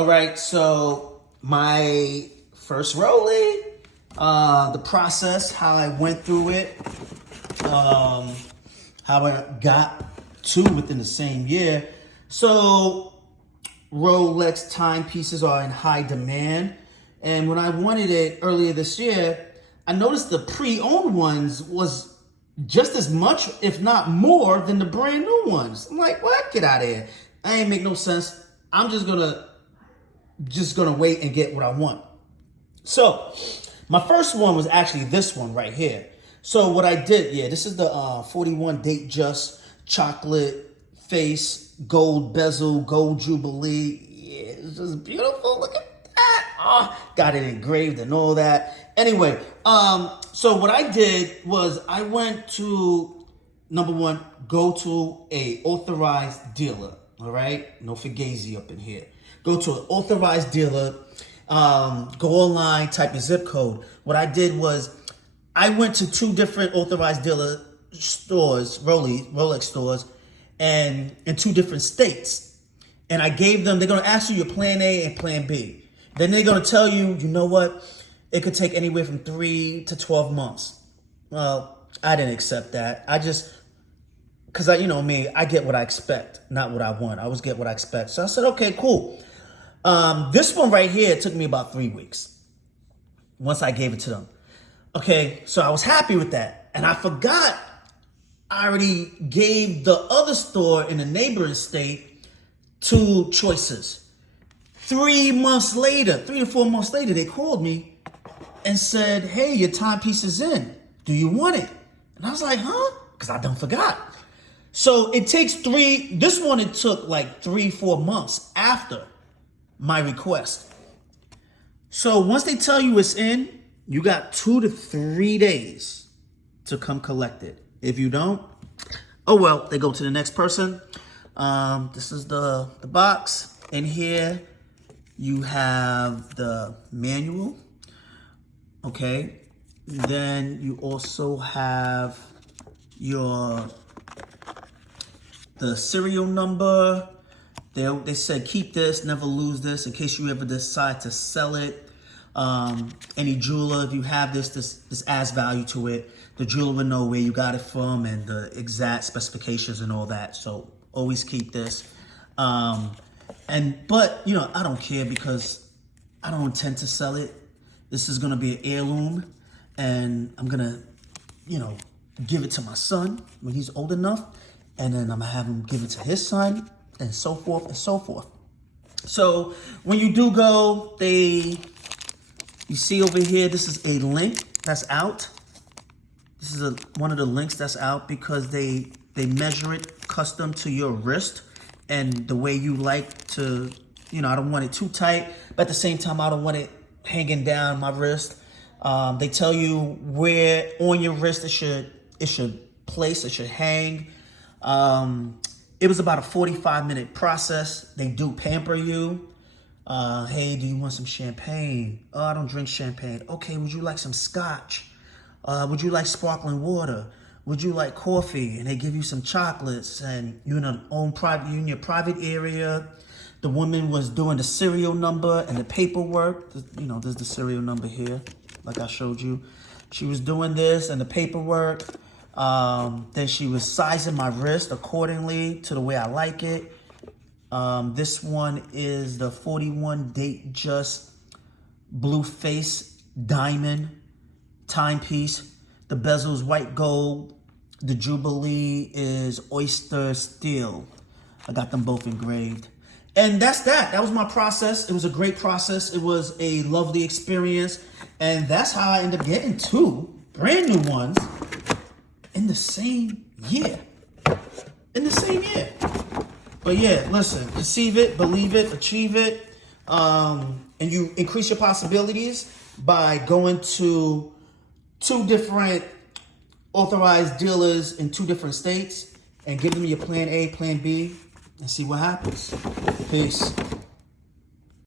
All right, so my first Rolex, the process, how I went through it, how I got two within the same year. So Rolex timepieces are in high demand. And when I wanted it earlier this year, I noticed the pre-owned ones was just as much, if not more, than the brand new ones. I'm like, what? Get out of here. I ain't make no sense. I'm just gonna wait and get what I want. So my first one was actually this one right here. So what I did, this is the 41 date just chocolate face, gold bezel, gold jubilee. Yeah, it's just beautiful. Look at that. Oh, got it engraved and all that. Anyway, so what I did was I went to, number one, go to a authorized dealer. All right, no fugazi up in here. Go to an authorized dealer. Go online, type your zip code. What I did was I went to two different authorized dealer stores, Rolex stores, and in two different states. And I gave them, they're going to ask you your plan A and plan B. Then they're going to tell you, you know what? It could take anywhere from 3 to 12 months. Well, I didn't accept that. Because you know me, I get what I expect, not what I want. I always get what I expect. So I said, okay, cool. This one right here took me about 3 weeks once I gave it to them. Okay, so I was happy with that. And I forgot I already gave the other store in the neighboring state 2 choices. 3 months later, 3 to 4 months later, they called me and said, hey, your timepiece is in. Do you want it? And I was like, huh? Because I done forgot. So it takes this one it took like 3-4 months after my request. So once they tell you it's in, you got 2 to 3 days to come collect it. If you don't, oh well, they go to the next person. This is the box. In here, you have the manual. Okay. Then you also have the serial number. They said keep this, never lose this in case you ever decide to sell it. Any jeweler, if you have this adds value to it. The jeweler will know where you got it from and the exact specifications and all that. So always keep this. But you know, I don't care because I don't intend to sell it. This is gonna be an heirloom, and I'm gonna, give it to my son when he's old enough, and then I'm gonna have him give it to his son, and so forth and so forth. So when you do go, you see over here, this is a link that's out. This is one of the links that's out because they measure it custom to your wrist and the way you like to, I don't want it too tight, but at the same time, I don't want it hanging down my wrist. They tell you where on your wrist it should place, it should hang. It was about a 45-minute process. They do pamper you. Hey, do you want some champagne? Oh, I don't drink champagne. Okay, would you like some scotch? Would you like sparkling water? Would you like coffee? And they give you some chocolates, and you're in your private area. The woman was doing the serial number and the paperwork. There's the serial number here, like I showed you. She was doing this and the paperwork. Then she was sizing my wrist accordingly to the way I like it. This one is the 41 date just blue face diamond timepiece. The bezel's white gold. The jubilee is oyster steel. I got them both engraved. And that's that. That was my process. It was a great process. It was a lovely experience. And that's how I ended up getting 2 brand new ones in the same year. But yeah, listen, conceive it, believe it, achieve it. And you increase your possibilities by going to 2 different authorized dealers in 2 different states and give them your plan A, plan B, and see what happens. Peace.